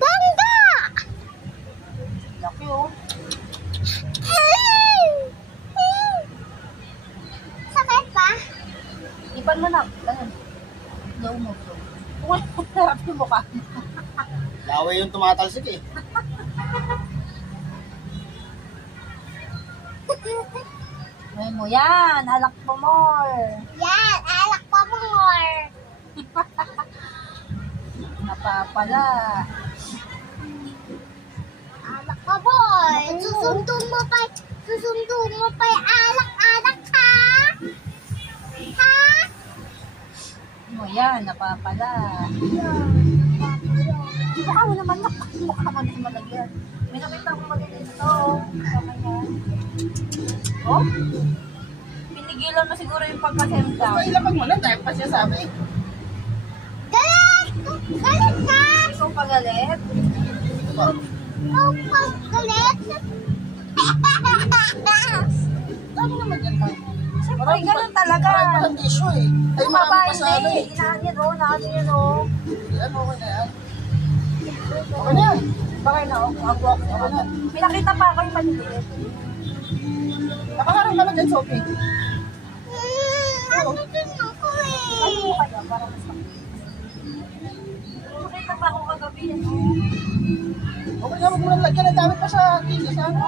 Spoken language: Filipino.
Bangga! Laki oh. Sakit pa? Ipan mo na. Ganun. Low mo. Uy, harap yung mukha. Laway yung tumatalsik eh. Ngayon mo yan. Alak mo more. Yan, alak pa more. Napapala. Alak pa boy. Susundo mo pa yung alak-alak ha? Ha? Mo yan. Napapala. Mukha mo naman. Mukha mo naman lagyan. May nakita ko maliliit ito. Sama yan. Oh? Pinigilan mo siguro yung pagka-send-down. Ay, lapag mo lang dahil pa siya sabi. Galit! Galit ka! Ikaw pagalit? Oh, galit! Ano naman yan ba? Siyempre, ganun talaga. Marami pa ng issue eh. Ay, Bumaba marami pa sa ano hindi. eh. Inaan yan oh, naan yan oh. Yan, okay na yan. Okay na yan. Bakit na oh, ako. Okay na. Pinakita pa ako yung maliliit. Nakaharap ka na dyan, Sophie. Ano din ako eh? Ano mo kaya para mas makita? Nakita pa ako kagabi yan oh. Okay na, huwag mo lang lagyan. Ang dami pa sa kilos. Ano?